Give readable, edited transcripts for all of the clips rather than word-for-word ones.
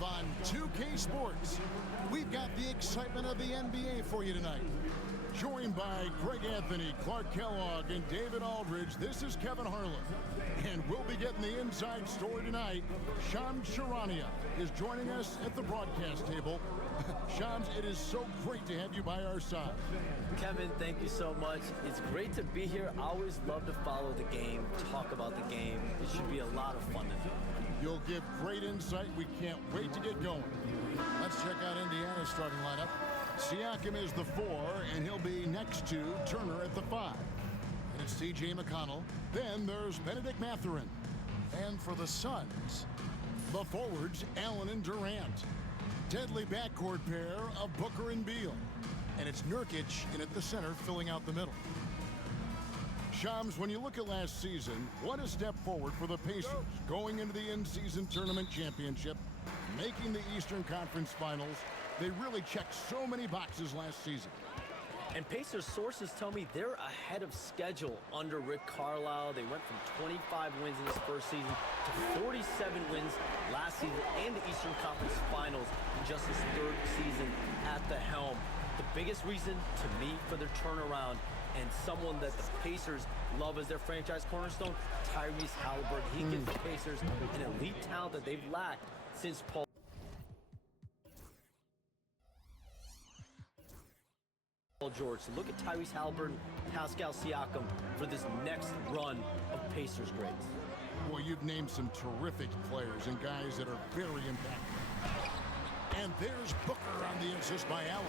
live on 2K Sports. We've got the excitement of the NBA for you tonight. Joined by Greg Anthony, Clark Kellogg, and David Aldridge, this is Kevin Harlan. And we'll be getting the inside story tonight. Shams Charania is joining us at the broadcast table. Shams, it is so great to have you by our side. Kevin, thank you so much. It's great to be here. I always love to follow the game, talk about the game. It should be a lot of fun to do. You'll give great insight. We can't wait to get going. Let's check out Indiana's starting lineup. Siakam is the 4, and he'll be next to Turner at the 5. And it's T.J. McConnell. Then there's Benedict Mathurin. And for the Suns, the forwards, Allen and Durant. Deadly backcourt pair of Booker and Beal. And it's Nurkic in at the center, filling out the middle. Shams, when you look at last season, what a step forward for the Pacers, going into the in-season tournament championship, making the Eastern Conference Finals. They really checked so many boxes last season. And Pacers sources tell me they're ahead of schedule under Rick Carlisle. They went from 25 wins in his first season to 47 wins last season and the Eastern Conference Finals in just his third season at the helm. The biggest reason to me for their turnaround, and someone that the Pacers love as their franchise cornerstone, Tyrese Halliburton. He gives the Pacers an elite talent that they've lacked since Paul George. So look at Tyrese Halliburton, Pascal Siakam for this next run of Pacers greats. Boy, you've named some terrific players and guys that are very impactful. And there's Booker on the assist by Allen.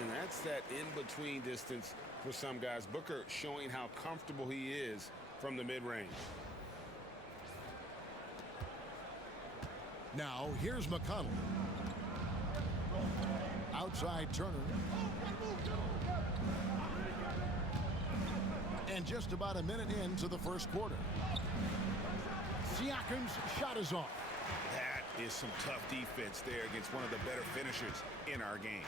And that's that in-between distance for some guys. Booker showing how comfortable he is from the mid-range. Now, here's McConnell. Outside Turner. And just about a minute into the first quarter. Siakam's shot is off. That is some tough defense there against one of the better finishers in our game.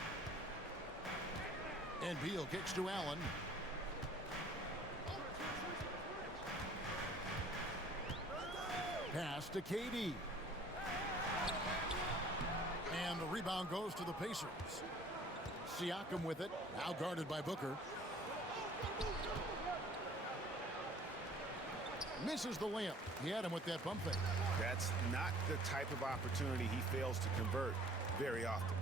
And Beal kicks to Allen. Pass to KD. And the rebound goes to the Pacers. Siakam with it, now guarded by Booker. Misses the layup. He had him with that bump fake. That's not the type of opportunity he fails to convert very often.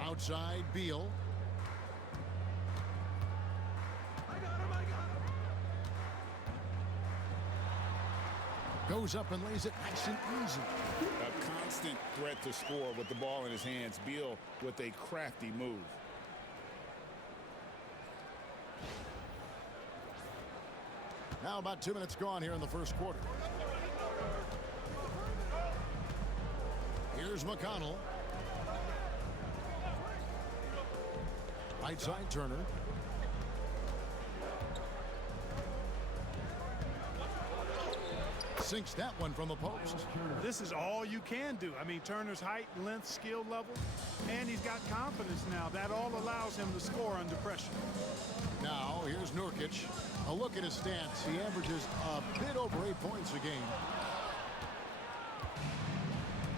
Outside, Beal. Goes up and lays it nice and easy. A constant threat to score with the ball in his hands. Beal with a crafty move. Now about 2 minutes gone here in the first quarter. Here's McConnell. Right side, Turner. Sinks that one from the post. This is all you can do. I mean, Turner's height, length, skill level, and he's got confidence now. That all allows him to score under pressure. Now, here's Nurkic. A look at his stats. He averages a bit over 8 points a game.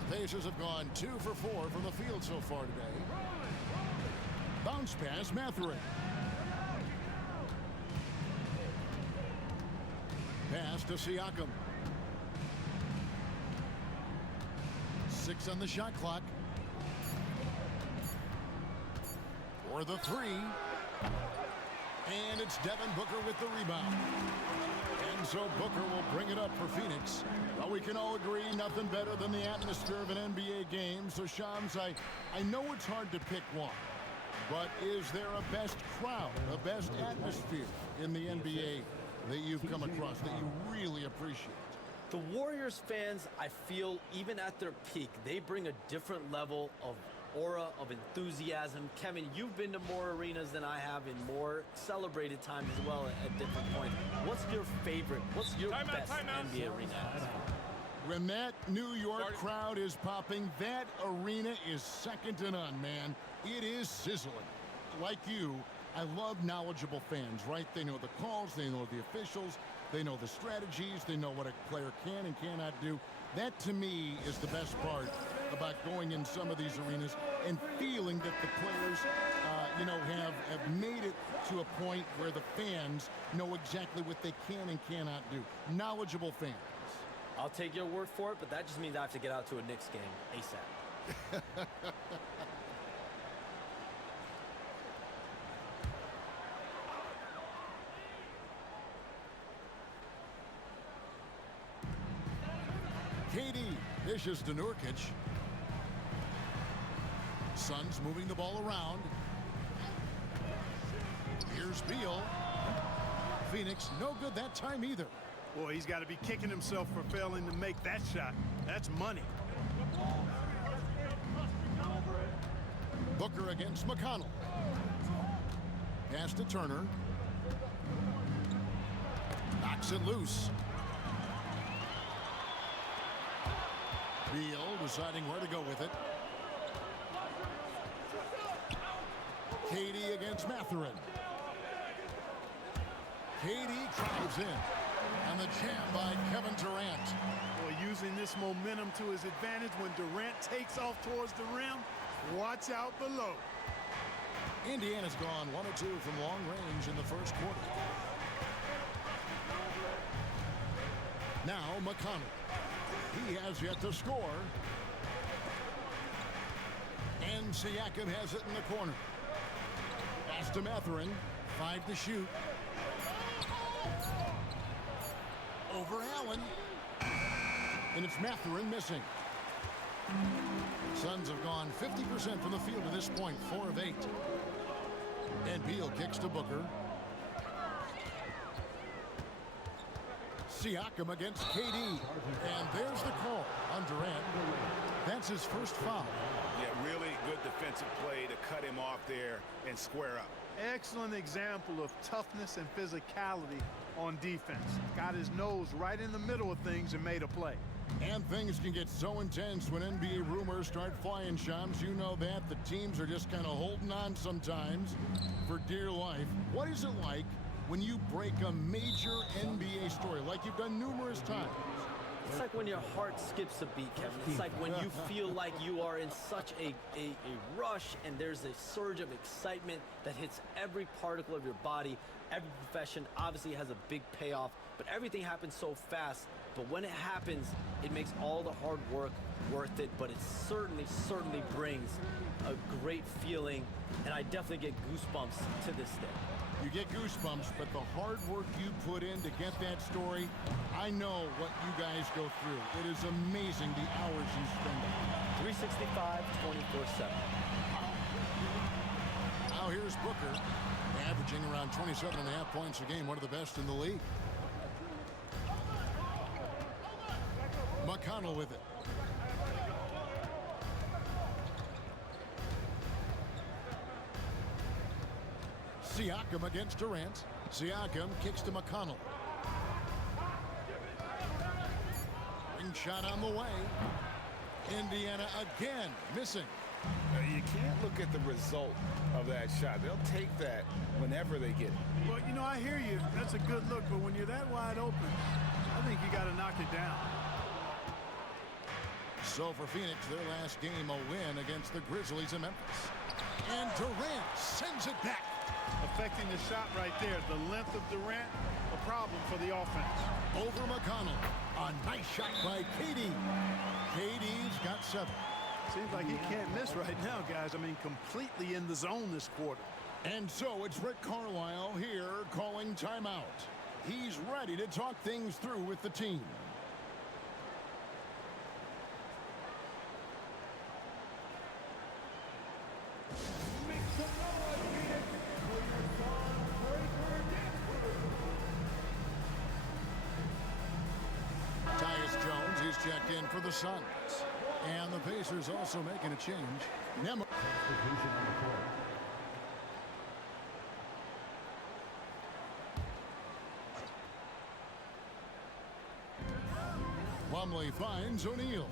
The Pacers have gone 2 for 4 from the field so far today. Bounce pass, Mathurin. Pass to Siakam. 6 on the shot clock. For the 3. And it's Devin Booker with the rebound. And so Booker will bring it up for Phoenix. Well, we can all agree nothing better than the atmosphere of an NBA game. So, Shams, I know it's hard to pick one. But is there a best crowd, a best atmosphere in the NBA that you've come across that you really appreciate? The Warriors fans, I feel, even at their peak, they bring a different level of aura, of enthusiasm. Kevin, you've been to more arenas than I have in more celebrated times as well at different points. What's your favorite? What's your best NBA arena? When that New York crowd is popping, that arena is second to none, man. It is sizzling. Like you, I love knowledgeable fans, right? They know the calls, they know the officials, They know the strategies. They know what a player can and cannot do. That, to me, is the best part about going in some of these arenas and feeling that the players, have made it to a point where the fans know exactly what they can and cannot do. Knowledgeable fans. I'll take your word for it, but that just means I have to get out to a Knicks game ASAP. KD dishes to Nurkic. Suns moving the ball around. Here's Beal. Phoenix, no good that time either. Boy, he's got to be kicking himself for failing to make that shot. That's money. Booker against McConnell. Pass to Turner. Knocks it loose. Beal deciding where to go with it. KD against Mathurin. KD drives in. And the jam by Kevin Durant. Boy, using this momentum to his advantage when Durant takes off towards the rim. Watch out below. Indiana's gone 1 of 2 from long range in the first quarter. Now McConnell. He has yet to score. And Siakam has it in the corner. Pass to Mathurin. 5 to shoot. Over Allen. And it's Mathurin missing. Suns have gone 50% from the field to this point, 4 of 8. And Beal kicks to Booker. Siakam against KD. And there's the call on Durant. That's his first foul. Yeah, really good defensive play to cut him off there and square up. Excellent example of toughness and physicality on defense. Got his nose right in the middle of things and made a play. And things can get so intense when NBA rumors start flying, Shams. You know that. The teams are just kind of holding on sometimes for dear life. What is it like when you break a major NBA story like you've done numerous times? It's like when your heart skips a beat, Kevin. It's like when you feel like you are in such a rush and there's a surge of excitement that hits every particle of your body. Every profession obviously has a big payoff, but everything happens so fast. But when it happens, it makes all the hard work worth it, but it certainly brings a great feeling, and I definitely get goosebumps to this day. You get goosebumps, but the hard work you put in to get that story, I know what you guys go through. It is amazing the hours you spend. 365, 24/7. Now here's Booker, averaging around 27.5 points a game, one of the best in the league. McConnell with it. Siakam against Durant. Siakam kicks to McConnell. Ring shot on the way. Indiana again missing. You can't look at the result of that shot. They'll take that whenever they get it. Well, you know, I hear you. That's a good look, but when you're that wide open, I think you got to knock it down. So for Phoenix, their last game, a win against the Grizzlies in Memphis. And Durant sends it back. Affecting the shot right there. The length of Durant, a problem for the offense. Over McConnell. A nice shot by KD. KD's got 7. Seems like he can't miss right now, guys. I mean, completely in the zone this quarter. And so it's Rick Carlisle here calling timeout. He's ready to talk things through with the team. He's checked in for the Suns. And the Pacers also making a change. Nemo. Plumlee finds O'Neal.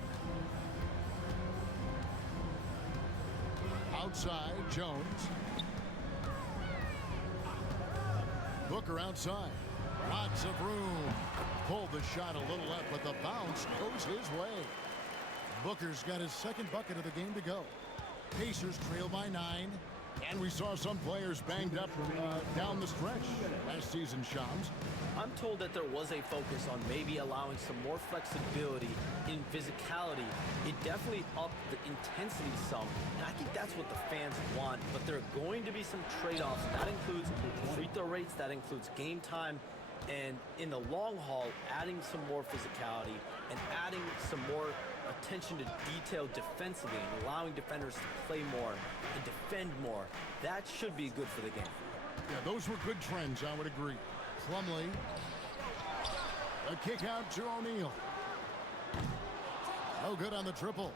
Outside, Jones. Booker outside. Lots of room. Pulled the shot a little left, but the bounce goes his way. Booker's got his second bucket of the game to go. Pacers trail by 9. And we saw some players banged up down the stretch last season, Shams. I'm told that there was a focus on maybe allowing some more flexibility in physicality. It definitely upped the intensity some, and I think that's what the fans want. But there are going to be some trade-offs. That includes free throw rates, that includes game time, and in the long haul, adding some more physicality and adding some more attention to detail defensively and allowing defenders to play more and defend more. That should be good for the game. Yeah, those were good trends, I would agree. Plumlee. A kick out to O'Neal. No good on the triple.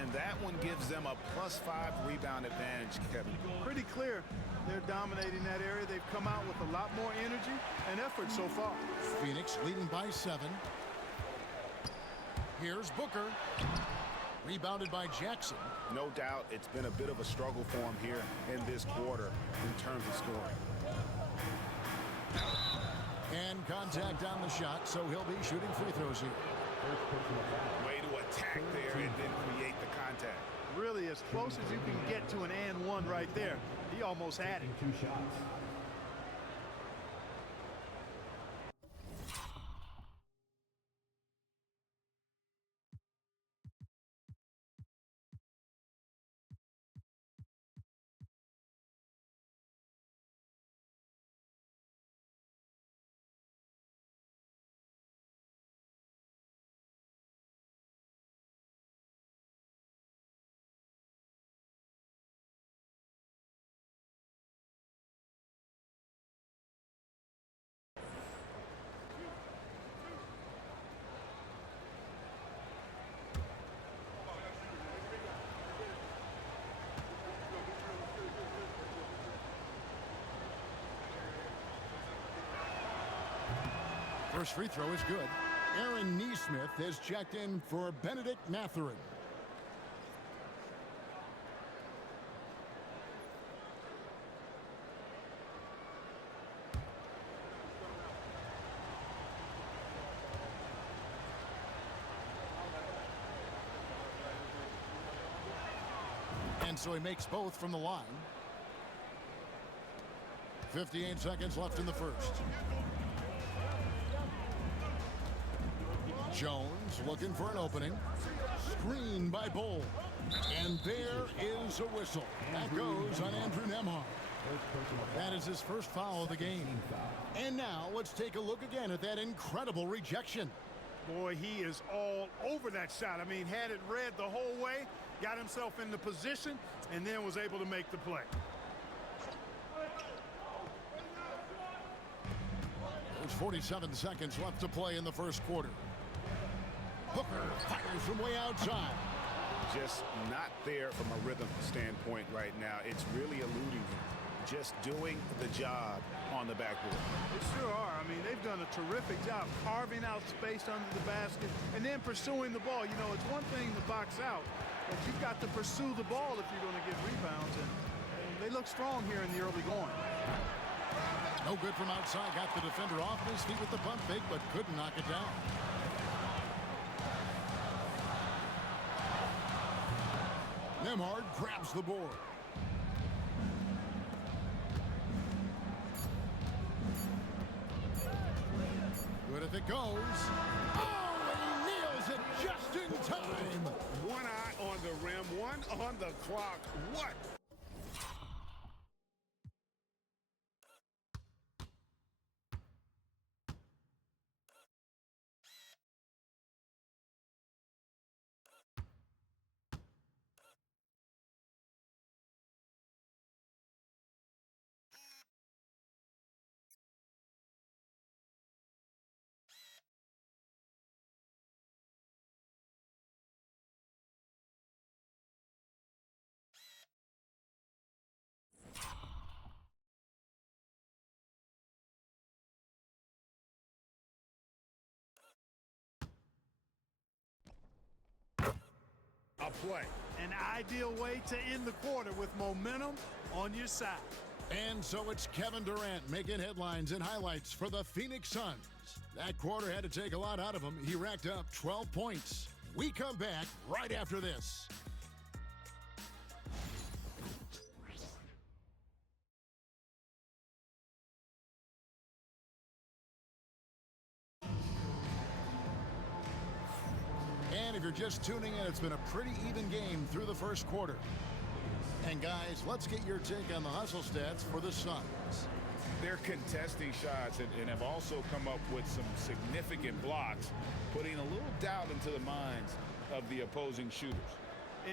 And that one gives them a +5 rebound advantage, Kevin. Pretty clear. They're dominating that area. They've come out with a lot more energy and effort so far. Phoenix leading by 7. Here's Booker. Rebounded by Jackson. No doubt it's been a bit of a struggle for him here in this quarter in terms of scoring. And contact on the shot, so he'll be shooting free throws here. Way to attack there and then create the contact. Really as close as you can get to an and one right there. He almost had it. 2 shots. First free throw is good. Aaron Neesmith has checked in for Benedict Mathurin. And so he makes both from the line. 58 seconds left in the first. Jones looking for an opening. Screen by Bull. And there is a whistle. That goes on Andrew Nembhard. That is his first foul of the game. And now let's take a look again at that incredible rejection. Boy, he is all over that shot. I mean, had it read the whole way, got himself in the position, and then was able to make the play. There's 47 seconds left to play in the first quarter. Booker fires from way outside. Just not there from a rhythm standpoint right now. It's really eluding him. Just doing the job on the backboard. They sure are. I mean, they've done a terrific job carving out space under the basket and then pursuing the ball. You know, it's one thing to box out, but you've got to pursue the ball if you're going to get rebounds. And they look strong here in the early going. No good from outside. Got the defender off his feet with the pump fake, but couldn't knock it down. Nembhard grabs the board. Good if it goes. Oh, and he nails it just in time. One eye on the rim, one on the clock. What? A play. An ideal way to end the quarter with momentum on your side. And so it's Kevin Durant making headlines and highlights for the Phoenix Suns. That quarter had to take a lot out of him. He racked up 12 points. We come back right after this. And if you're just tuning in, it's been a pretty even game through the first quarter. And guys, let's get your take on the hustle stats for the Suns. They're contesting shots and have also come up with some significant blocks, putting a little doubt into the minds of the opposing shooters.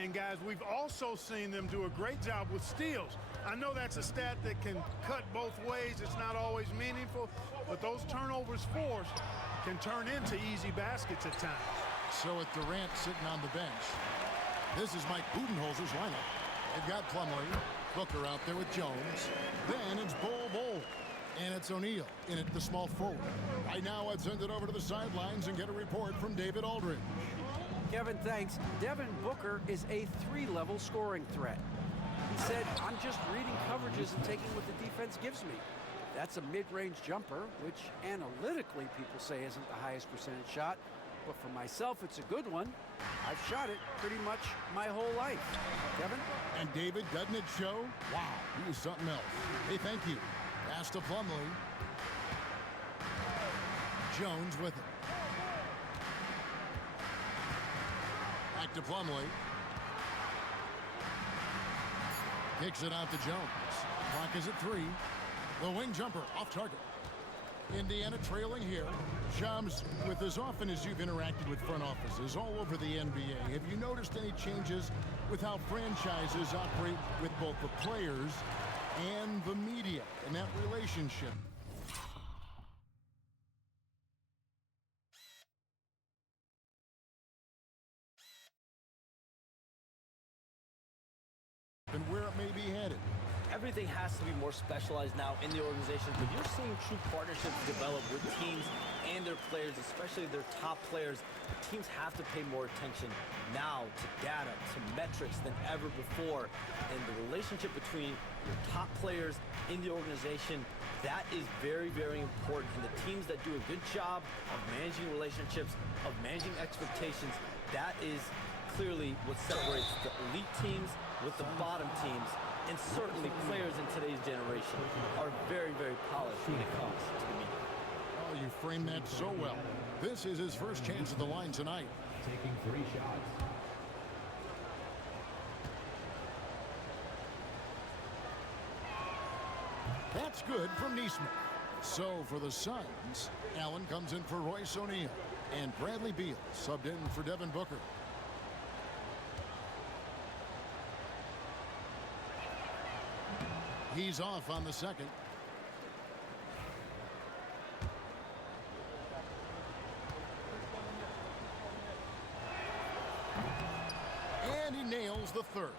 And guys, we've also seen them do a great job with steals. I know that's a stat that can cut both ways. It's not always meaningful, but those turnovers forced can turn into easy baskets at times. So with Durant sitting on the bench, this is Mike Budenholzer's lineup. They've got Plumlee, Booker out there with Jones. Then it's Bol, and it's O'Neal in at the small forward. Right now, let's send it over to the sidelines and get a report from David Aldridge. Kevin, thanks. Devin Booker is a 3-level scoring threat. He said, I'm just reading coverages and taking what the defense gives me. That's a mid-range jumper, which analytically people say isn't the highest percentage shot. But for myself, it's a good one. I've shot it pretty much my whole life. Kevin? And David, doesn't it show? Wow, he is something else. Hey, thank you. Pass to Plumlee. Jones with it. Back to Plumlee. Kicks it out to Jones. Clock is at 3. The wing jumper off target. Indiana trailing here. Shams, with as often as you've interacted with front offices all over the NBA, have you noticed any changes with how franchises operate with both the players and the media and that relationship? And where it may be headed. Everything has to be more specialized now in the organization, but you're seeing true partnerships develop with teams and their players, especially their top players. The teams have to pay more attention now to data, to metrics than ever before. And the relationship between your top players in the organization, that is very, very important. And the teams that do a good job of managing relationships, of managing expectations, that is clearly what separates the elite teams with the bottom teams. And certainly players in today's generation are very, very polished when it comes to the media. Oh, you framed that so well. This is his first chance at the line tonight. Taking 3 shots. That's good from Neesmith. So for the Suns, Allen comes in for Royce O'Neal. And Bradley Beal subbed in for Devin Booker. He's off on the second. And he nails the third.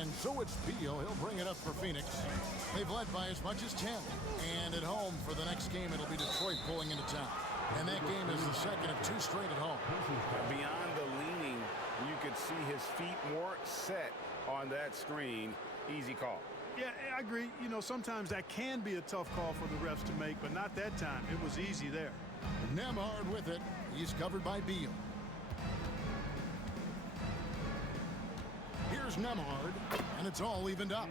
And so it's Beal. He'll bring it up for Phoenix. They've led by as much as 10. And at home for the next game, it'll be Detroit pulling into town. And that game is the second of 2 straight at home. Beyond the leaning, you could see his feet more set on that screen. Easy call. Yeah, I agree. You know, sometimes that can be a tough call for the refs to make, but not that time. It was easy there. Nembhard with it. He's covered by Beal. Here's Nembhard, and it's all evened up.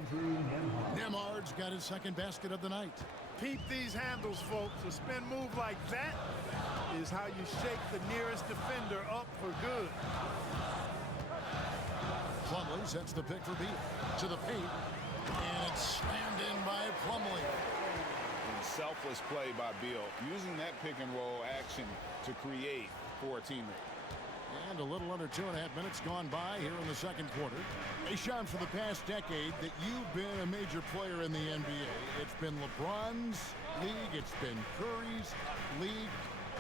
Nembhard's got his second basket of the night. Peep these handles, folks. A spin move like that is how you shake the nearest defender up for good. Plumlee sets the pick for Beal. To the paint, and it's slammed in by Plumlee. And selfless play by Beal, using that pick and roll action to create for a teammate. And a little under 2.5 minutes gone by here in the second quarter. A shot for the past decade that you've been a major player in the NBA. It's been LeBron's league. It's been Curry's league.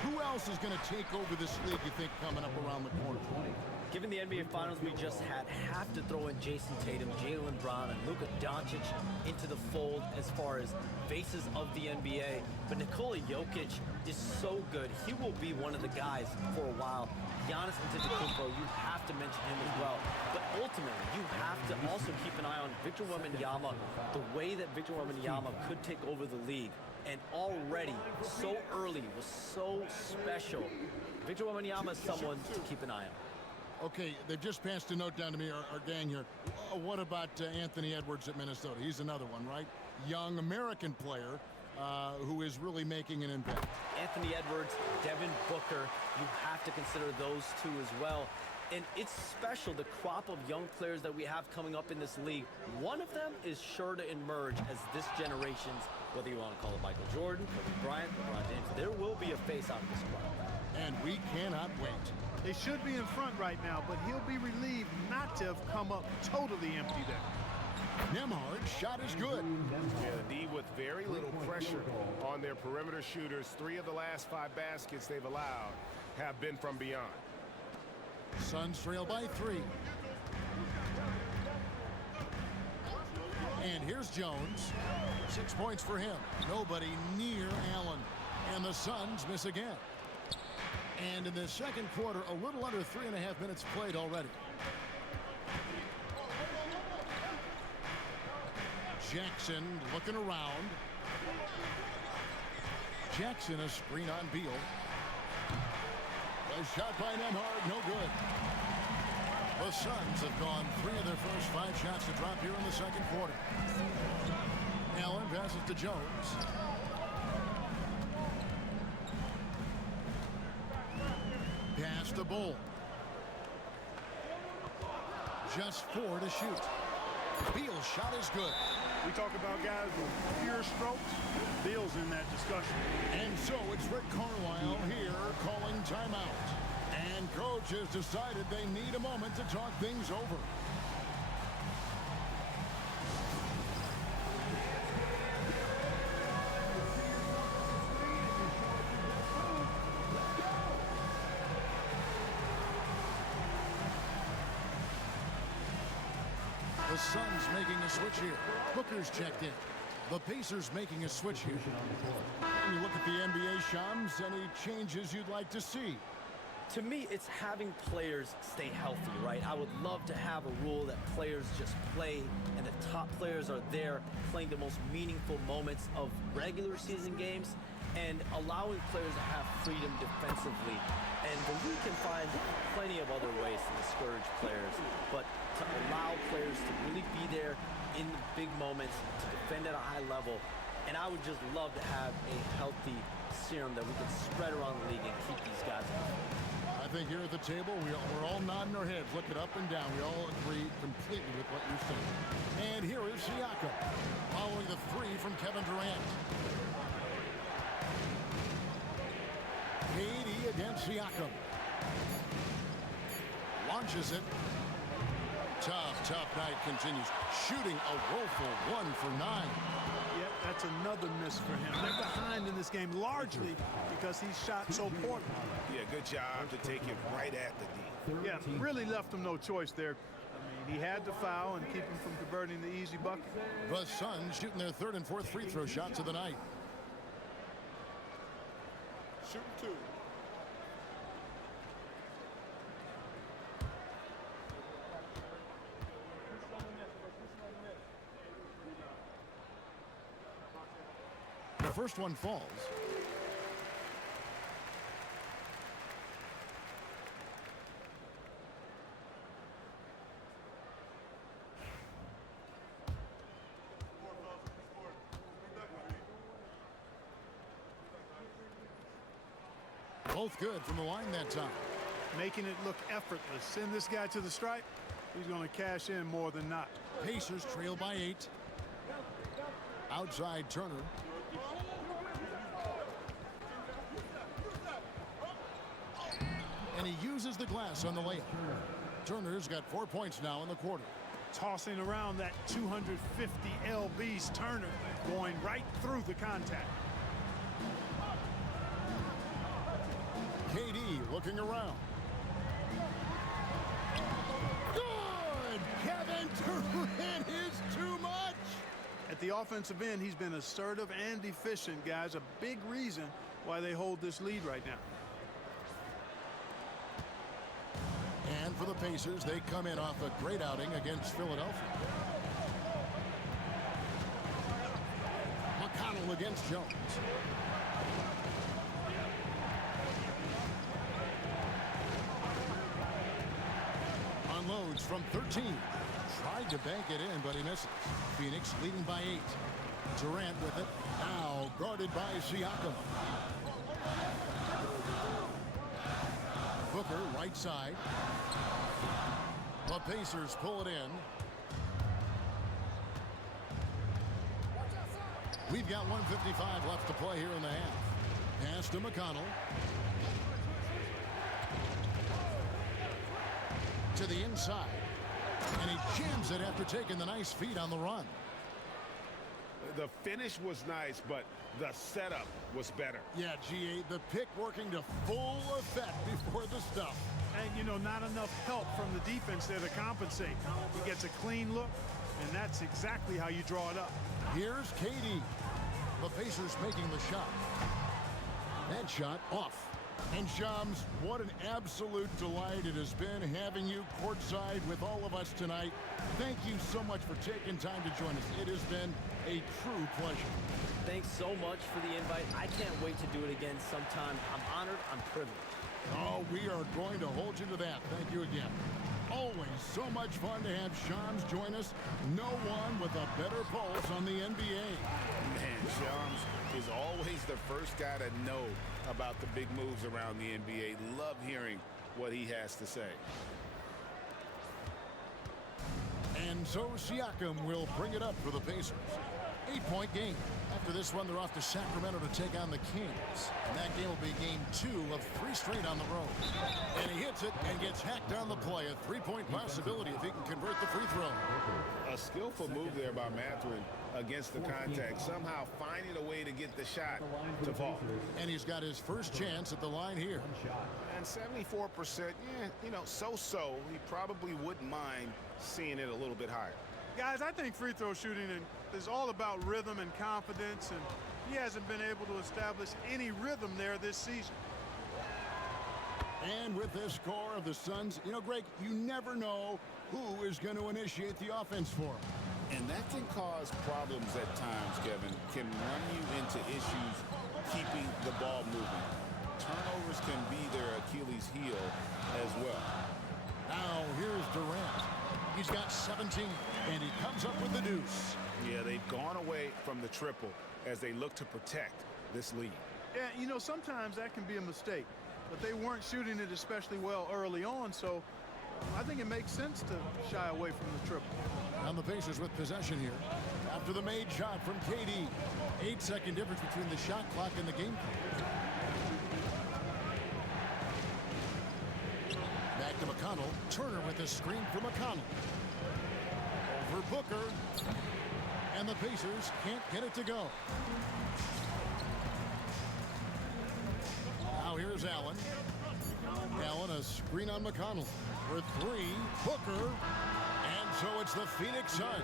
Who else is going to take over this league, you think, coming up around the corner? Given the NBA Finals we just had, have to throw in Jason Tatum, Jaylen Brown, and Luka Doncic into the fold as far as faces of the NBA. But Nikola Jokic is so good. He will be one of the guys for a while. Giannis Antetokounmpo, you have to mention him as well. But ultimately, you have to also keep an eye on Victor Wembanyama, the way that Victor Wembanyama could take over the league. And already, so early, was so special. Victor Wembanyama is someone to keep an eye on. Okay, they've just passed a note down to me, our gang here. What about Anthony Edwards at Minnesota? He's another one, right? Young American player who is really making an impact. Anthony Edwards, Devin Booker, you have to consider those two as well. And it's special, the crop of young players that we have coming up in this league. One of them is sure to emerge as this generation's, whether you want to call it Michael Jordan, Kobe Bryant, LeBron James, there will be a face out of this crop. And we cannot wait. They should be in front right now, but he'll be relieved not to have come up totally empty there. Nembhard's shot is good. Yeah, the D with very little pressure on their perimeter shooters. 3 of the last 5 baskets they've allowed have been from beyond. Suns trail by 3. And here's Jones. 6 points for him. Nobody near Allen. And the Suns miss again. And in the second quarter, a little under 3.5 minutes played already. Jackson looking around. Jackson a screen on Beal. A shot by Nembhard, no good. The Suns have gone 3 of their first 5 shots to drop here in the second quarter. Allen passes to Jones. Pass to Bull. Just 4 to shoot. Beal's shot is good. We talk about guys with pure strokes. Beal's in that discussion. And so it's Rick Carlisle here calling timeout. And coach has decided they need a moment to talk things over. The Suns making a switch here. Booker's checked in. The Pacers making a switch here. When you look at the NBA, Shams, any changes you'd like to see? To me, it's having players stay healthy, right? I would love to have a rule that players just play and the top players are there playing the most meaningful moments of regular season games and allowing players to have freedom defensively. And the league can find plenty of other ways to discourage players, but to allow players to really be there in the big moments, to defend at a high level. And I would just love to have a healthy serum that we can spread around the league and keep these guys healthy. I think here at the table, we're all nodding our heads, looking up and down. We all agree completely with what you're saying. And here is Siakam, following the 3 from Kevin Durant. KD against Siakam. Launches it. Tough night continues. Shooting a woeful 1 for 9. Yeah, that's another miss for him. They're behind in this game largely because he shot so poorly. Yeah, good job to take it right at the D. Yeah, really left him no choice there. I mean, he had to foul and keep him from converting the easy bucket. The Suns shooting their 3rd and 4th free throw shots of the night. Shooting 2. The first one falls. Both good from the line that time. Making it look effortless. Send this guy to the stripe. He's going to cash in more than not. Pacers trail by 8. Outside Turner. And he uses the glass on the layup. Turner's got 4 points now in the quarter. Tossing around that 250 lbs. Turner going right through the contact. KD looking around. Good! Kevin Durant is too much! At the offensive end, he's been assertive and efficient, guys. A big reason why they hold this lead right now. And for the Pacers, they come in off a great outing against Philadelphia. McConnell against Jones. Unloads from 13. Tried to bank it in, but he misses. Phoenix leading by 8. Durant with it. Now guarded by Siakam. Booker, right side. The Pacers pull it in. We've got 1:55 left to play here in the half. Pass to McConnell. To the inside. And he jams it after taking the nice feed on the run. The finish was nice, but the setup was better. Yeah, GA, the pick working to full effect before the stuff. And, you know, not enough help from the defense there to compensate. He gets a clean look, and that's exactly how you draw it up. Here's KD. The Pacers making the shot. That shot off. And Shams, what an absolute delight it has been having you courtside with all of us tonight. Thank you so much for taking time to join us. It has been a true pleasure. Thanks so much for the invite. I can't wait to do it again sometime. I'm honored. I'm privileged. Oh, we are going to hold you to that. Thank you again. Always so much fun to have Shams join us. No one with a better pulse on the NBA. Man, Shams is always the first guy to know about the big moves around the NBA. Love hearing what he has to say. And so Siakam will bring it up for the Pacers. 8-point game. After this one, they're off to Sacramento to take on the Kings. And that game will be game 2 of 3 straight on the road. And he hits it and gets hacked on the play. A 3-point possibility if he can convert the free throw. A skillful move there by Mathurin against the contact. Somehow finding a way to get the shot to fall. And he's got his first chance at the line here. And 74%, yeah, you know, so-so. He probably wouldn't mind seeing it a little bit higher. Guys, I think free throw shooting is all about rhythm and confidence, and he hasn't been able to establish any rhythm there this season. And with this score of the Suns, you know, Greg, you never know who is going to initiate the offense for him. And that can cause problems at times, Kevin. Can run you into issues keeping the ball moving. Turnovers can be their Achilles heel as well. Now here's Durant. He's got 17, and he comes up with the deuce. Yeah, they've gone away from the triple as they look to protect this lead. Yeah, you know, sometimes that can be a mistake, but they weren't shooting it especially well early on, so I think it makes sense to shy away from the triple. And the Pacers with possession here. After the made shot from KD. 8-second difference between the shot clock and the game clock. Back to McConnell. Turner with a screen for McConnell. Over Booker. And the Pacers can't get it to go. Now here's Allen. Allen, a screen on McConnell. For 3, Booker. And so it's the Phoenix Suns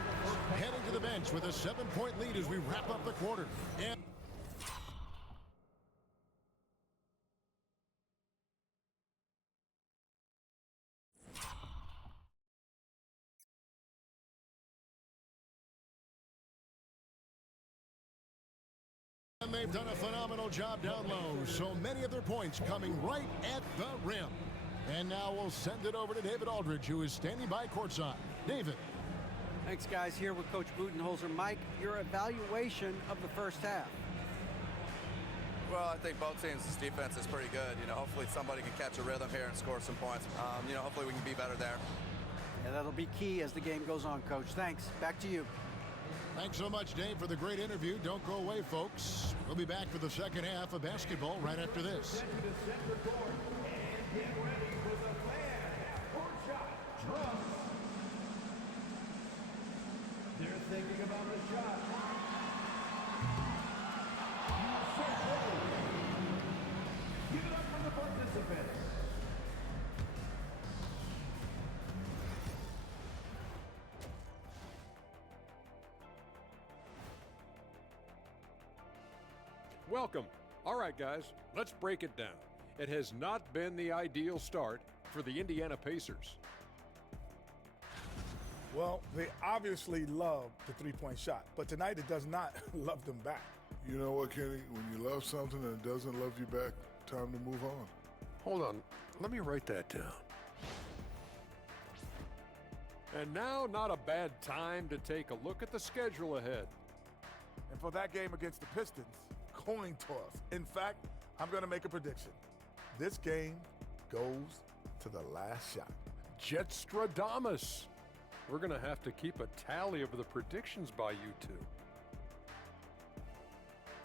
heading to the bench with a 7-point lead as we wrap up the quarter. And they've done a phenomenal job down low. So many of their points coming right at the rim. And now we'll send it over to David Aldridge, who is standing by courtside. David. Thanks, guys. Here with Coach Budenholzer. Mike, your evaluation of the first half. Well, I think both teams' defense is pretty good. You know, hopefully somebody can catch a rhythm here and score some points. You know, hopefully we can be better there. And that'll be key as the game goes on, Coach. Thanks. Back to you. Thanks so much, Dave, for the great interview. Don't go away, folks. We'll be back for the second half of basketball right after this. They're thinking about the shot. Give it up for the participants. Welcome. All right, guys, let's break it down. It has not been the ideal start for the Indiana Pacers. Well, they obviously love the three-point shot, but tonight it does not love them back. You know what, Kenny? When you love something and it doesn't love you back, time to move on. Hold on, let me write that down. And now, not a bad time to take a look at the schedule ahead. And for that game against the Pistons, coin toss. In fact, I'm going to make a prediction. This game goes to the last shot. Jetstradamus. We're going to have to keep a tally of the predictions by you two.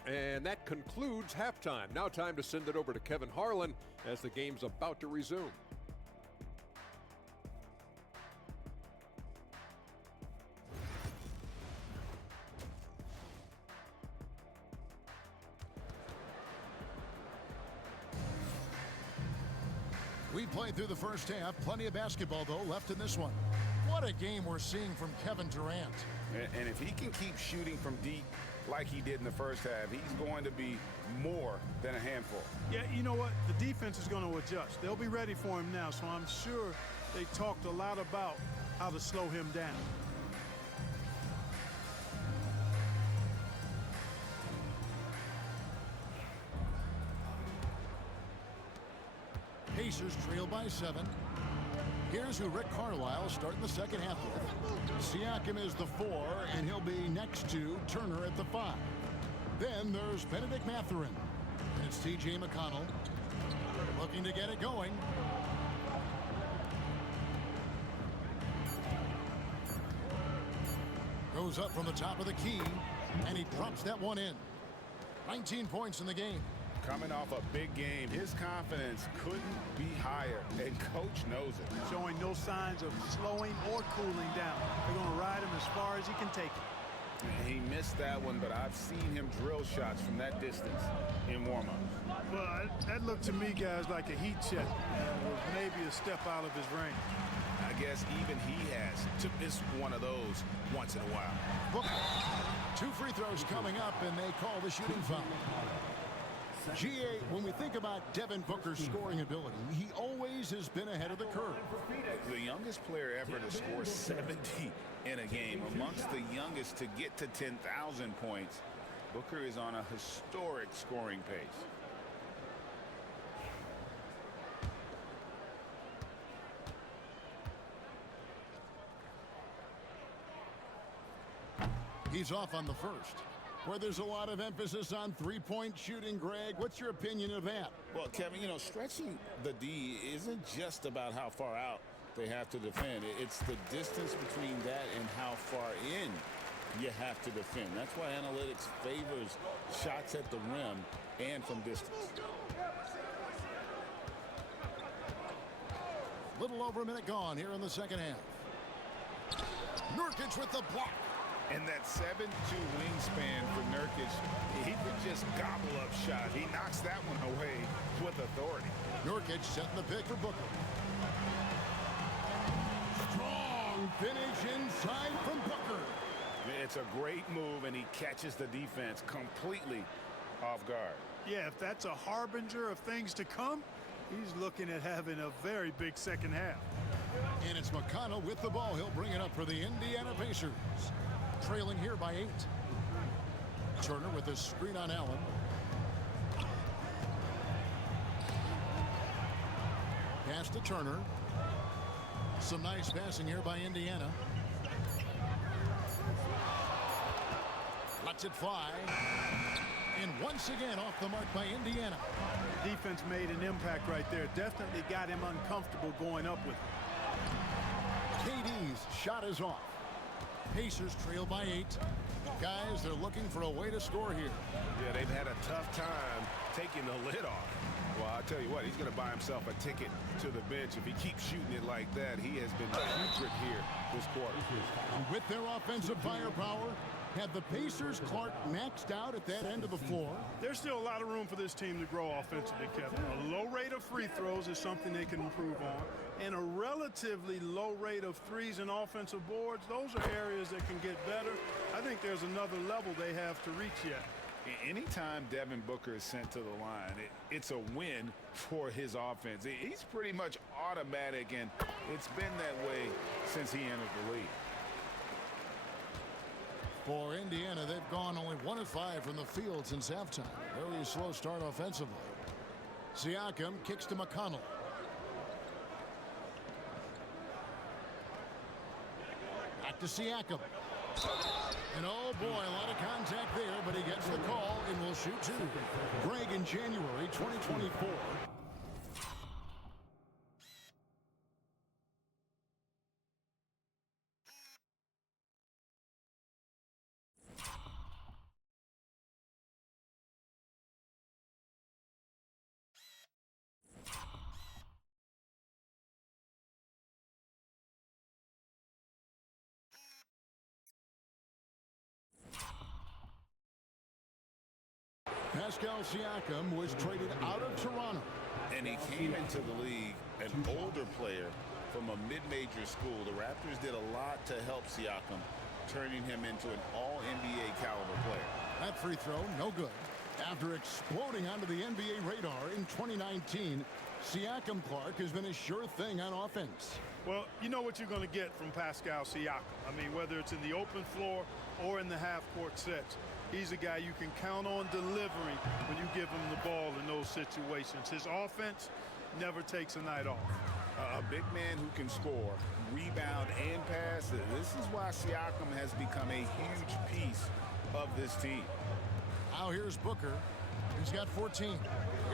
And that concludes halftime. Now time to send it over to Kevin Harlan as the game's about to resume. We played through the first half. Plenty of basketball, though, left in this one. What a game we're seeing from Kevin Durant. And if he can keep shooting from deep like he did in the first half, he's going to be more than a handful. Yeah, you know what? The defense is going to adjust. They'll be ready for him now, so I'm sure they talked a lot about how to slow him down. Pacers trail by 7. Here's who Rick Carlisle starting the second half with. Siakam is the 4, and he'll be next to Turner at the 5. Then there's Benedict Mathurin. And it's T.J. McConnell looking to get it going. Goes up from the top of the key, and he drops that one in. 19 points in the game. Coming off a big game, his confidence couldn't be higher, and coach knows it. Showing no signs of slowing or cooling down. They're going to ride him as far as he can take it. He missed that one, but I've seen him drill shots from that distance in warm-ups. Well, that looked to me, guys, like a heat check. And was maybe a step out of his range. I guess even he has to miss one of those once in a while. Booker. 2 free throws coming up, and they call the shooting foul. GA, when we think about Devin Booker's scoring ability, he always has been ahead of the curve. The youngest player ever to score 70 in a game, amongst the youngest to get to 10,000 points. Booker is on a historic scoring pace. He's off on the first, where there's a lot of emphasis on three-point shooting. Greg, what's your opinion of that? Well, Kevin, you know, stretching the D isn't just about how far out they have to defend. It's the distance between that and how far in you have to defend. That's why analytics favors shots at the rim and from distance. Little over a minute gone here in the second half. Nurkic with the block. And that 7'2" wingspan for Nurkic, he could just gobble up shots. He knocks that one away with authority. Nurkic setting the pick for Booker. Strong finish inside from Booker. It's a great move, and he catches the defense completely off guard. Yeah, if that's a harbinger of things to come, he's looking at having a very big second half. And it's McConnell with the ball. He'll bring it up for the Indiana Pacers. Trailing here by 8. Turner with a screen on Allen. Pass to Turner. Some nice passing here by Indiana. Lets it fly. And once again off the mark by Indiana. Defense made an impact right there. Definitely got him uncomfortable going up with it. KD's shot is off. Pacers trail by 8. Guys, they're looking for a way to score here. Yeah, they've had a tough time taking the lid off. Well, I'll tell you what, he's going to buy himself a ticket to the bench. If he keeps shooting it like that, he has been putrid here this quarter. With their offensive firepower, have the Pacers, Clark, maxed out at that end of the floor? There's still a lot of room for this team to grow offensively, Kevin. A low rate of free throws is something they can improve on. And a relatively low rate of threes and offensive boards, those are areas that can get better. I think there's another level they have to reach yet. Anytime Devin Booker is sent to the line, it's a win for his offense. He's pretty much automatic, and it's been that way since he entered the league. For Indiana, they've gone only 1 of 5 from the field since halftime. Very slow start offensively. Siakam kicks to McConnell. Back to Siakam. And oh boy, a lot of contact there, but he gets the call and will shoot 2. Greg in January 2024. Pascal Siakam was traded out of Toronto. And he came into the league an older player from a mid-major school. The Raptors did a lot to help Siakam, turning him into an all-NBA caliber player. That free throw, no good. After exploding onto the NBA radar in 2019, Siakam Clark has been a sure thing on offense. Well, you know what you're going to get from Pascal Siakam. I mean, whether it's in the open floor or in the half-court sets, he's a guy you can count on delivering when you give him the ball in those situations. His offense never takes a night off. A big man who can score, rebound, and pass. This is why Siakam has become a huge piece of this team. Now here's Booker. He's got 14.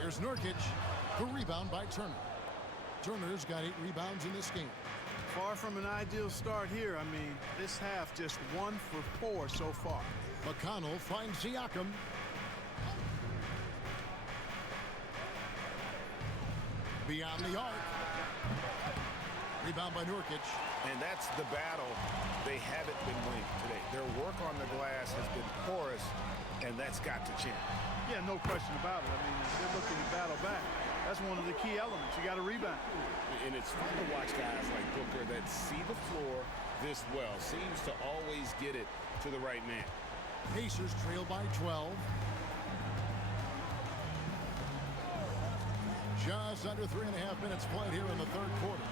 Here's Nurkic. The rebound by Turner. Turner's got 8 rebounds in this game. Far from an ideal start here. I mean, this half just 1 for 4 so far. McConnell finds Siakam. Beyond the arc. Rebound by Nurkic. And that's the battle they haven't been winning today. Their work on the glass has been porous, and that's got to change. Yeah, no question about it. I mean, they're looking to battle back. That's one of the key elements. You got to rebound. And it's fun to watch guys like Booker that see the floor this well. Seems to always get it to the right man. Pacers trail by 12. Just under 3.5 minutes played here in the third quarter.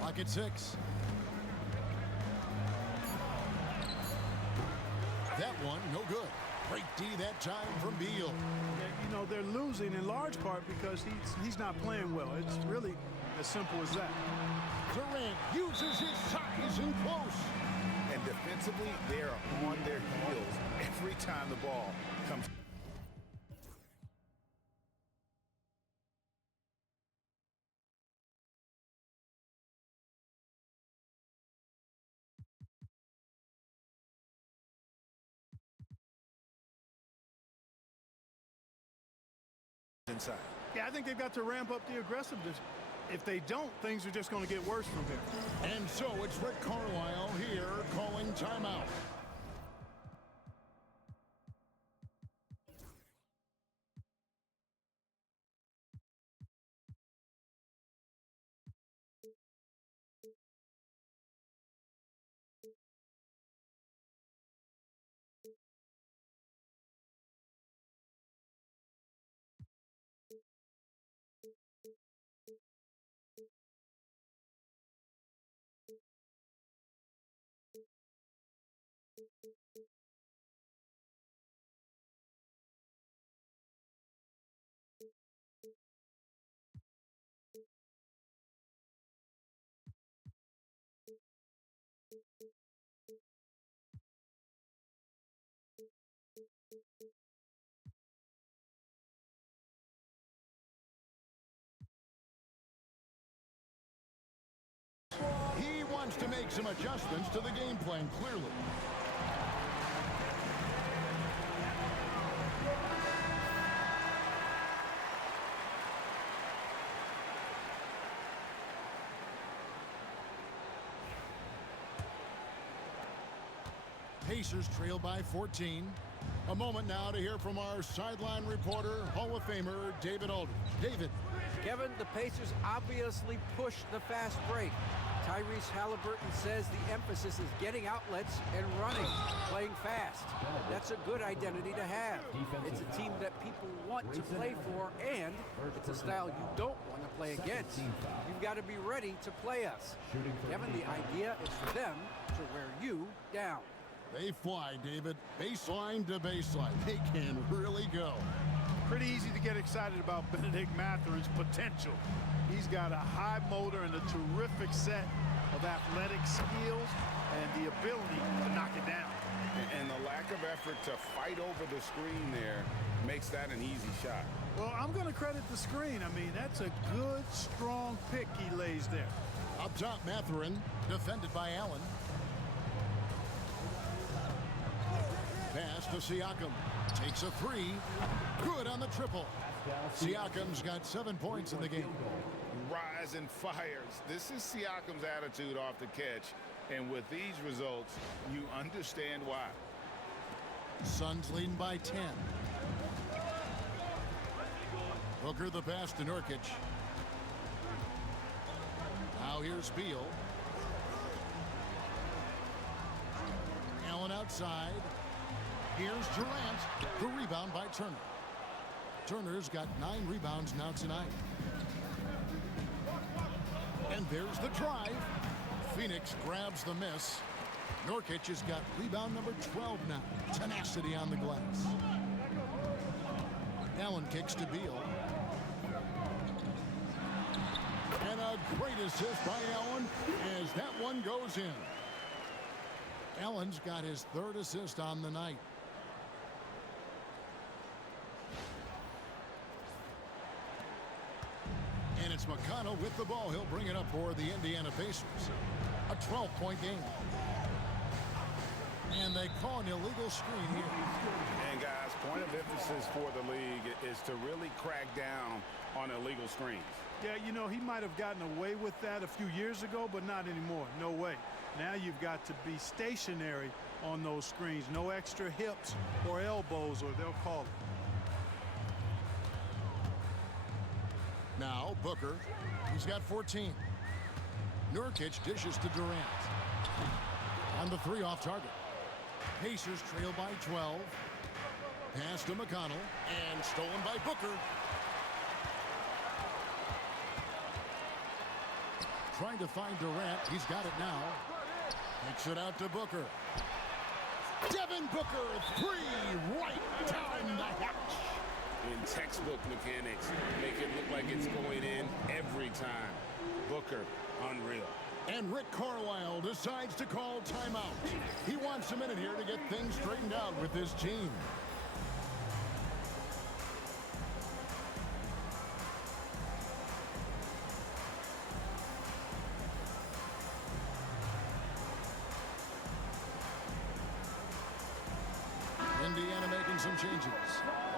Lock at 6. That one, no good. Great D that time from Beal. Yeah, you know, they're losing in large part because he's not playing well. It's really as simple as that. Durant uses his size and close. And defensively, they are on their heels every time the ball comes. Inside. Yeah, I think they've got to ramp up the aggressiveness. If they don't, things are just going to get worse from here. And so it's Rick Carlisle here calling timeout. He wants to make some adjustments to the game plan, clearly. Pacers trail by 14. A moment now to hear from our sideline reporter, Hall of Famer David Aldridge. David. Kevin, the Pacers obviously pushed the fast break. Tyrese Halliburton says the emphasis is getting outlets and running, playing fast. That's a good identity to have. It's a team that people want to play for, and it's a style you don't want to play against. You've got to be ready to play us. Kevin, the idea is for them to wear you down. They fly, David. Baseline to baseline. They can really go. Pretty easy to get excited about Benedict Mathurin's potential. He's got a high motor and a terrific set of athletic skills and the ability to knock it down. And the lack of effort to fight over the screen there makes that an easy shot. Well, I'm going to credit the screen. I mean, that's a good, strong pick he lays there. Up top, Mathurin, defended by Allen. Pass to Siakam. Takes a three. Good on the triple. Siakam's got 7 points in the game. Rise and fires. This is Siakam's attitude off the catch. And with these results, you understand why. Suns leading by 10. Booker the pass to Nurkic. Now here's Beal. Allen outside. Here's Durant. The rebound by Turner. Turner's got 9 rebounds now tonight. And there's the drive. Phoenix grabs the miss. Nurkic has got rebound number 12 now. Tenacity on the glass. Allen kicks to Beal. And a great assist by Allen as that one goes in. Allen's got his 3rd assist on the night. And it's McConnell with the ball. He'll bring it up for the Indiana Pacers. A 12-point game. And they call an illegal screen here. And guys, point of emphasis for the league is to really crack down on illegal screens. Yeah, you know, he might have gotten away with that a few years ago, but not anymore. No way. Now you've got to be stationary on those screens. No extra hips or elbows, or they'll call it. Now Booker, he's got 14. Nurkic dishes to Durant. On the 3 off target. Pacers trail by 12. Pass to McConnell and stolen by Booker. Trying to find Durant. He's got it now. Kicks it out to Booker. Devin Booker, 3 right down the hatch. In textbook mechanics, make it look like it's going in every time. Booker, unreal. And Rick Carlisle decides to call timeout. He wants a minute here to get things straightened out with his team. Indiana making some changes.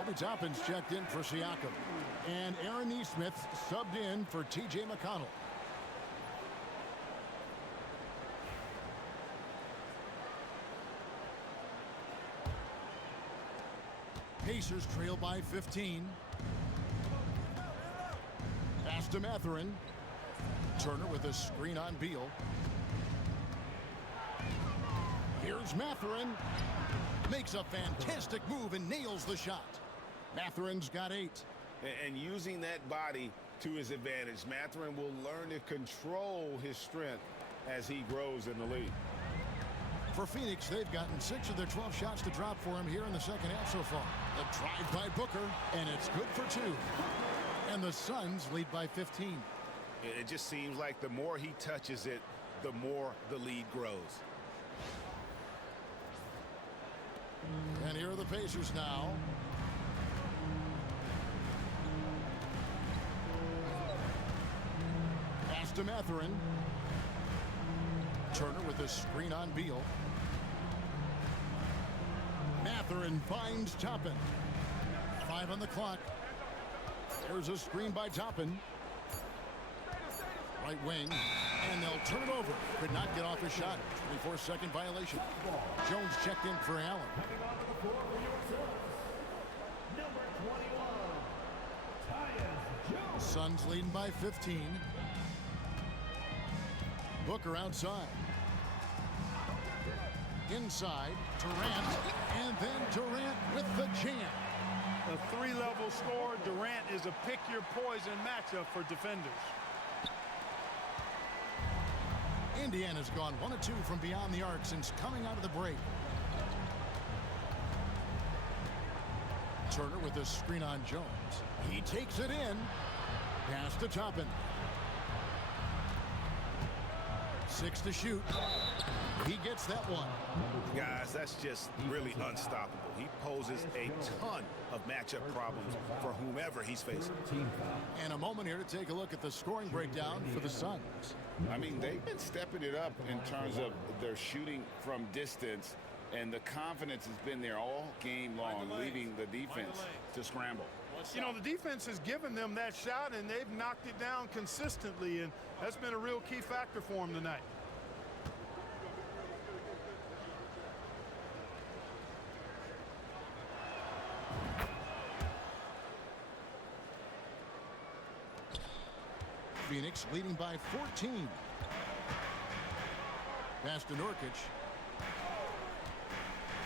Obi Toppin's checked in for Siakam. And Aaron Nesmith subbed in for T.J. McConnell. Pacers trail by 15. Pass to Mathurin. Turner with a screen on Beal. Here's Mathurin. Makes a fantastic move and nails the shot. Mathurin's got 8. And using that body to his advantage, Mathurin will learn to control his strength as he grows in the league. For Phoenix, they've gotten 6 of their 12 shots to drop for him here in the second half so far. The drive by Booker, and it's good for 2. And the Suns lead by 15. It just seems like the more he touches it, the more the lead grows. And here are the Pacers now. Pass to Mathurin. Turner with a screen on Beal. Mathurin finds Toppin. 5 on the clock. There's a screen by Toppin. Right wing. And they'll turn it over. Could not get off his shot. 24-second violation. Jones checked in for Allen. Suns leading by 15. Booker outside. Inside, Durant, and then Durant with the jam. A three-level score. Durant is a pick-your-poison matchup for defenders. Indiana's gone 1 of 2 from beyond the arc since coming out of the break. Turner with a screen on Jones. He takes it in. Pass to Toppin. 6 to shoot. He gets that one. Guys, that's just really unstoppable. He poses a ton of matchup problems for whomever he's facing. And a moment here to take a look at the scoring breakdown for the Suns. I mean, they've been stepping it up in terms of their shooting from distance, and the confidence has been there all game long, leading the defense to scramble. You know, the defense has given them that shot, and they've knocked it down consistently, and that's been a real key factor for them tonight. Phoenix leading by 14. Pass to Nurkic.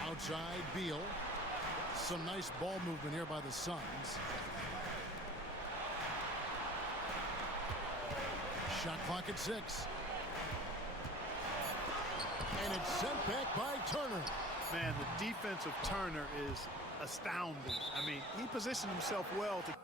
Outside, Beal. Some nice ball movement here by the Suns. Shot clock at 6. And it's sent back by Turner. Man, the defense of Turner is astounding. I mean, he positioned himself well to...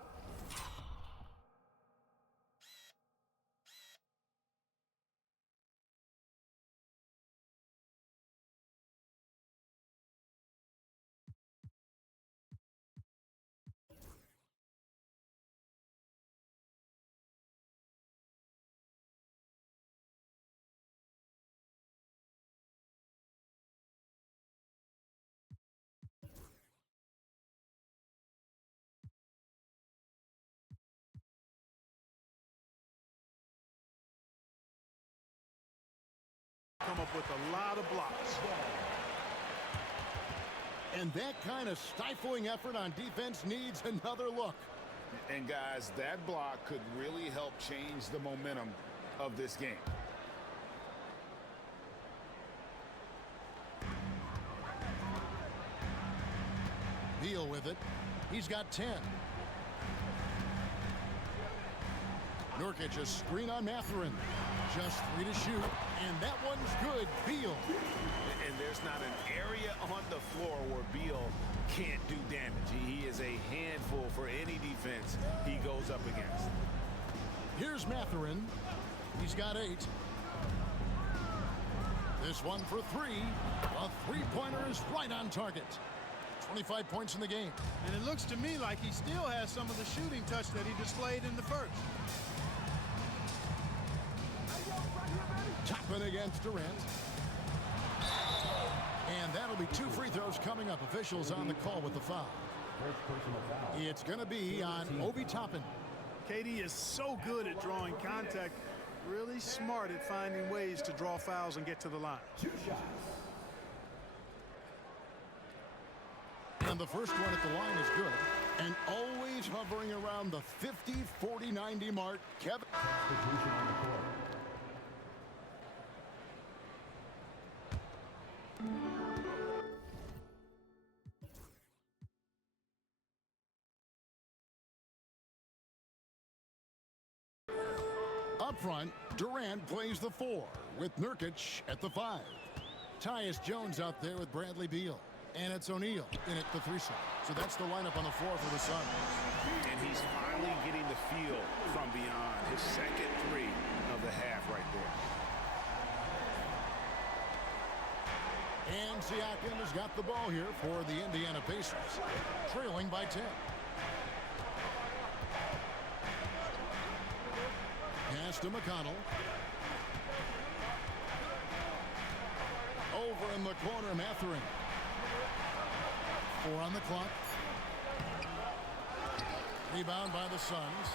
come up with a lot of blocks. And that kind of stifling effort on defense needs another look. And guys, that block could really help change the momentum of this game. Beal with it. He's got 10. Nurkic, a screen on Mathurin. Just 3 to shoot, and that one's good. Beal. And there's not an area on the floor where Beal can't do damage. He is a handful for any defense he goes up against. Here's Mathurin. He's got 8. This one for 3. A three-pointer is right on target. 25 points in the game. And it looks to me like he still has some of the shooting touch that he displayed in the first. Toppin against Durant. And that'll be 2 free throws coming up. Officials on the call with the foul. It's going to be on Obi Toppin. KD is so good at drawing contact, really smart at finding ways to draw fouls and get to the line. And the first one at the line is good. And always hovering around the 50, 40, 90 mark. Kevin. Up front, Durant plays the 4 with Nurkic at the 5. Tyus Jones out there with Bradley Beal. And it's O'Neal in at the 3 slot. So that's the lineup on the floor for the Suns. And he's finally getting the feel from beyond. His second 3 of the half right there. And Siakam has got the ball here for the Indiana Pacers, trailing by 10. Pass to McConnell. Over in the corner, Mathurin. 4 on the clock. Rebound by the Suns.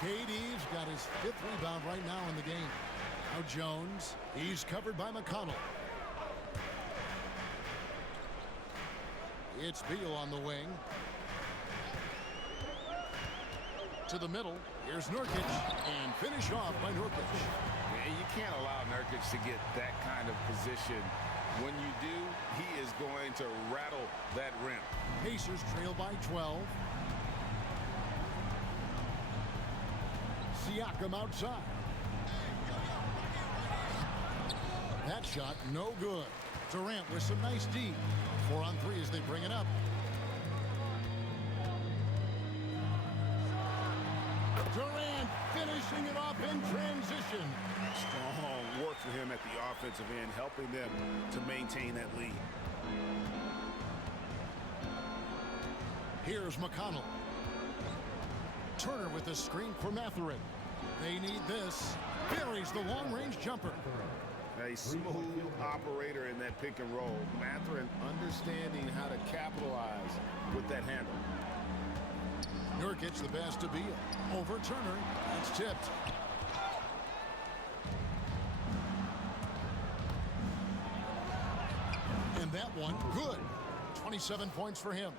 KD's got his 5th rebound right now in the game. Now Jones. He's covered by McConnell. It's Beal on the wing. To the middle. Here's Nurkic. And finish off by Nurkic. And you can't allow Nurkic to get that kind of position. When you do, he is going to rattle that rim. Pacers trail by 12. Siakam outside. That shot no good. Durant with some nice D. 4 on 3 as they bring it up. Durant finishing it off in transition. Strong work for him at the offensive end, helping them to maintain that lead. Here's McConnell. Turner with the screen for Mathurin. They need this. Buries the long-range jumper. A smooth operator in that pick and roll. Mathurin understanding how to capitalize with that handle. Nurkic the pass to Beal. Over Turner. That's tipped. And that one, good. 27 points for him.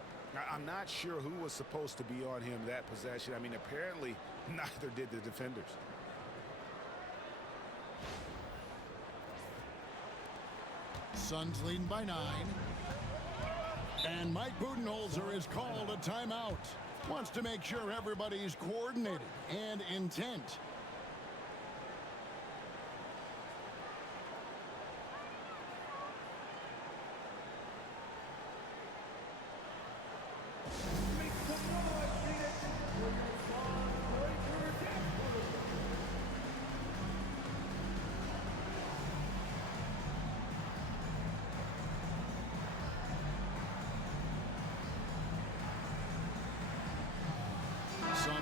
I'm not sure who was supposed to be on him that possession. I mean, apparently neither did the defenders. Suns leading by 9. And Mike Budenholzer is called a timeout. Wants to make sure everybody's coordinated and intent.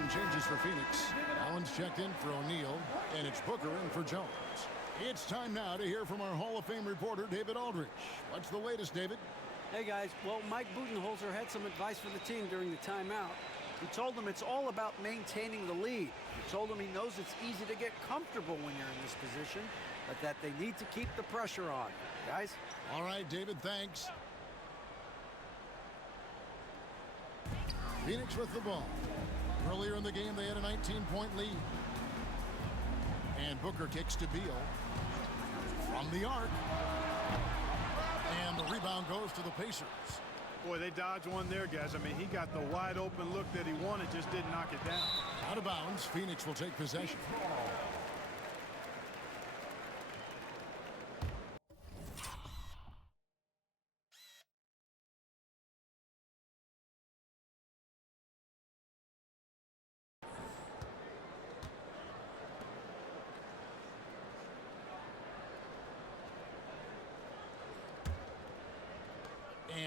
Changes for Phoenix. Allen's checked in for O'Neal, and it's Booker in for Jones. It's time now to hear from our Hall of Fame reporter, David Aldrich. What's the latest, David? Hey, guys. Well, Mike Budenholzer had some advice for the team during the timeout. He told them it's all about maintaining the lead. He told them he knows it's easy to get comfortable when you're in this position, but that they need to keep the pressure on. Guys? All right, David, thanks. Phoenix with the ball. Earlier in the game, they had a 19-point lead. And Booker kicks to Beal. From the arc. And the rebound goes to the Pacers. Boy, they dodged one there, guys. I mean, he got the wide open look that he wanted, just didn't knock it down. Out of bounds, Phoenix will take possession.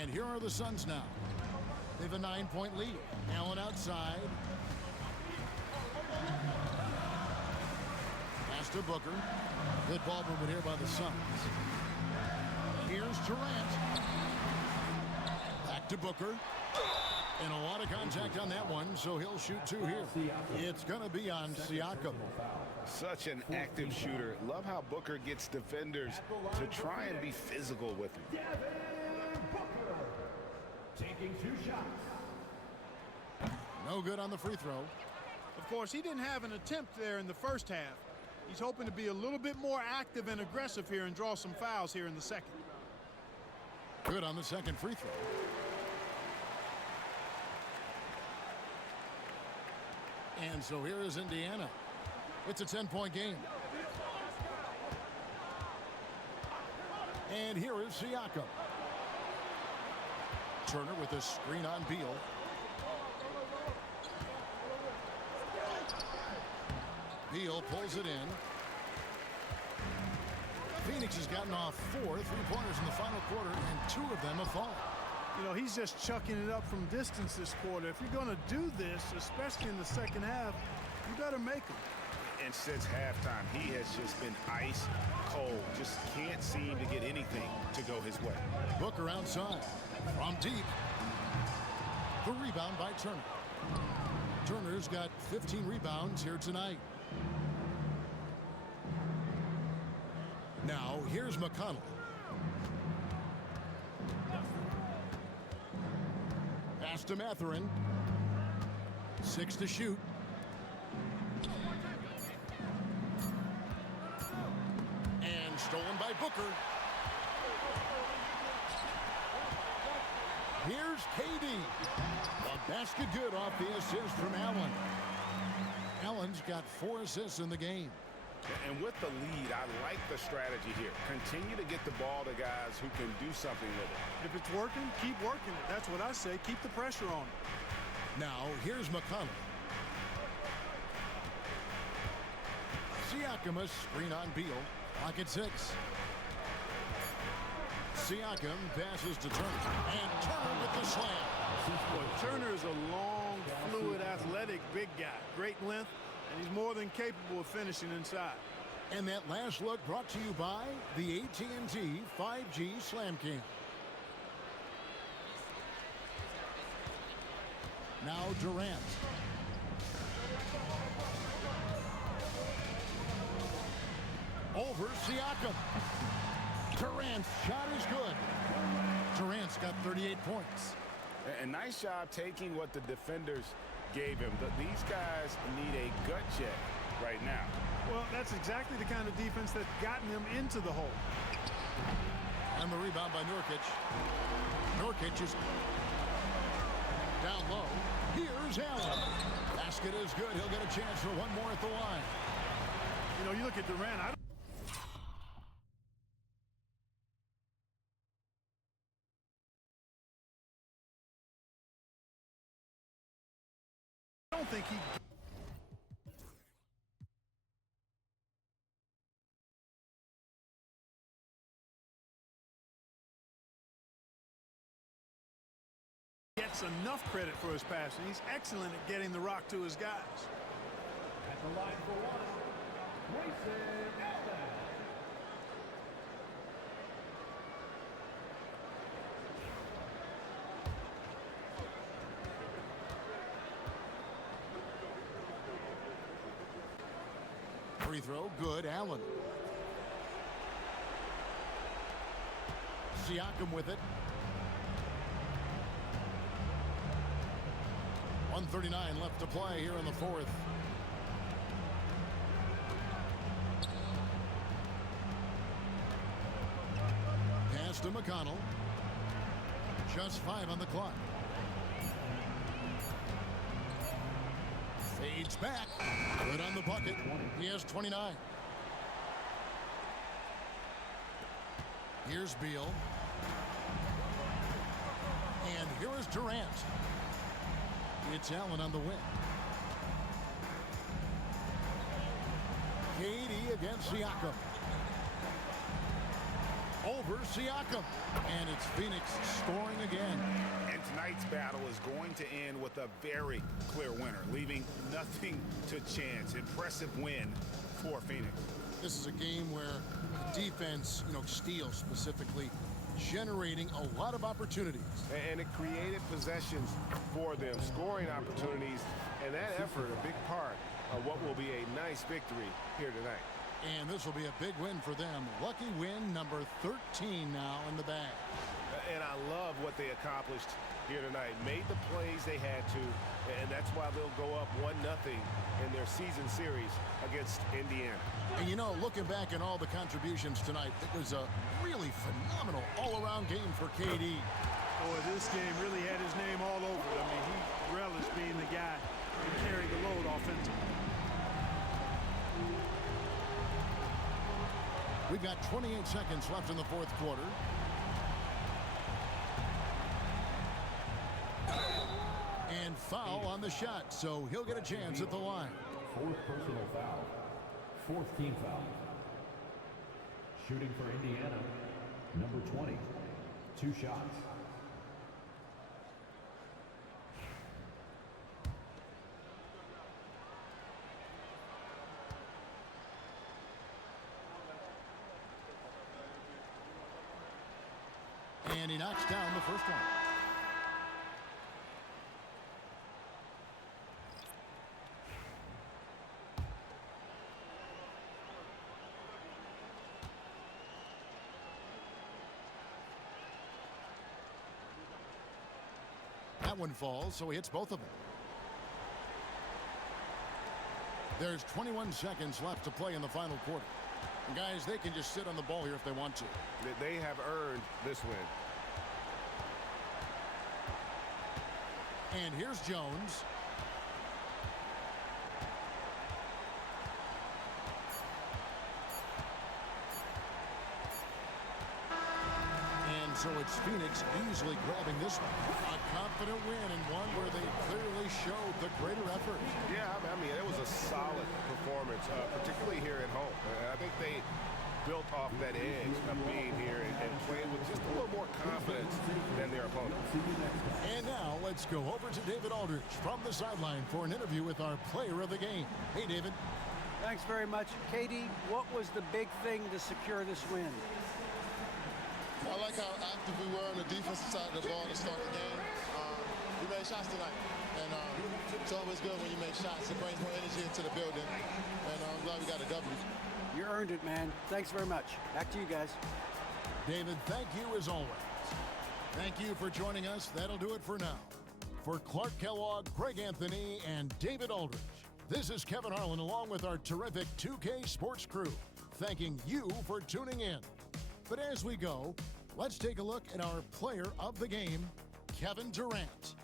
And here are the Suns now. They have a 9-point lead. Allen outside. Pass to Booker. Good ball movement here by the Suns. Here's Durant. Back to Booker. And a lot of contact on that one, so he'll shoot 2 here. It's going to be on Siakam. Such an active shooter. Love how Booker gets defenders to try and be physical with him. Devin Booker taking 2 shots. No good on the free throw. Of course, he didn't have an attempt there in the first half. He's hoping to be a little bit more active and aggressive here and draw some fouls here in the second. Good on the second free throw. And so here is Indiana. It's a 10-point game. And here is Siakam. Turner with a screen on Beal. Beal pulls it in. Phoenix has gotten off 4 3-pointers in the final quarter, and 2 of them have fallen. You know, he's just chucking it up from distance this quarter. If you're going to do this, especially in the second half, you better make them. And since halftime, he has just been ice cold. Just can't seem to get anything to go his way. Booker outside. From deep. The rebound by Turner. Turner's got 15 rebounds here tonight. Now, here's McConnell. Pass to Mathurin. 6 to shoot. stolen by Booker. Here's KD. A basket good off the assist from Allen. Allen's got 4 assists in the game. And with the lead, I like the strategy here. Continue to get the ball to guys who can do something with it. If it's working, keep working it. That's what I say. Keep the pressure on it. Now, here's McConnell. Siakam, a screen on Beal. Pocket 6. Siakam passes to Turner. And Turner with the slam. Boy, Turner is a long, fluid, athletic, big guy. Great length, and he's more than capable of finishing inside. And that last look brought to you by the AT&T 5G Slam Cam. Now Durant. Over Siakam. Durant's shot is good. Durant's got 38 points. And nice job taking what the defenders gave him. These guys need a gut check right now. Well, that's exactly the kind of defense that's gotten them into the hole. And the rebound by Nurkic. Nurkic is down low. Here's Ayala. Basket is good. He'll get a chance for one more at the line. You know, you look at Durant. I don't think he gets enough credit for his passing. He's excellent at getting the rock to his guys. At the line for one, Grayson Allen. Free throw, good. Allen. Siakam with it. 1:39 left to play here in the fourth. Pass to McConnell. Just 5 on the clock. Fades back. Good on the bucket. He has 29. Here's Beal. And here is Durant. It's Allen on the win. KD against Siakam. Over Siakam. And it's Phoenix scoring again. And tonight's battle is going to end with a very clear winner, leaving nothing to chance. Impressive win for Phoenix. This is a game where the defense, steals specifically, generating a lot of opportunities. And it created possessions for them, scoring opportunities, and that effort a big part of what will be a nice victory here tonight. And this will be a big win for them. Lucky win number 13 now in the bag. And I love what they accomplished here tonight. Made the plays they had to, and that's why they'll go up 1-0 in their season series against Indiana. And looking back at all the contributions tonight, it was a really phenomenal all-around game for KD. Boy, this game really had his name all over it. I mean, he relished being the guy who carried the load offensively. We've got 28 seconds left in the fourth quarter. And foul on the shot, so he'll get a chance at the line. Fourth personal foul. Fourth team foul. Shooting for Indiana, number 20. 2 shots. And he knocks down the first one. That one falls, so he hits both of them. There's 21 seconds left to play in the final quarter. And guys, they can just sit on the ball here if they want to. They have earned this win. And here's Jones. And so it's Phoenix easily grabbing this one. A confident win and one where they clearly showed the greater effort. Yeah, I mean, it was a solid performance, particularly here at home. I think they built off that edge of being here and playing with just a little more confidence than their opponent. And now let's go over to David Aldridge from the sideline for an interview with our player of the game. Hey, David. Thanks very much. Katie, what was the big thing to secure this win? I like how active we were on the defensive side of the ball to start the game. We made shots tonight, and it's always good when you make shots. It brings more energy into the building, and I'm glad we got a W. You earned it, man. Thanks very much. Back to you guys. David, thank you as always. Thank you for joining us. That'll do it for now. For Clark Kellogg, Greg Anthony, and David Aldridge, this is Kevin Harlan along with our terrific 2K Sports crew, thanking you for tuning in. But as we go, let's take a look at our player of the game, Kevin Durant.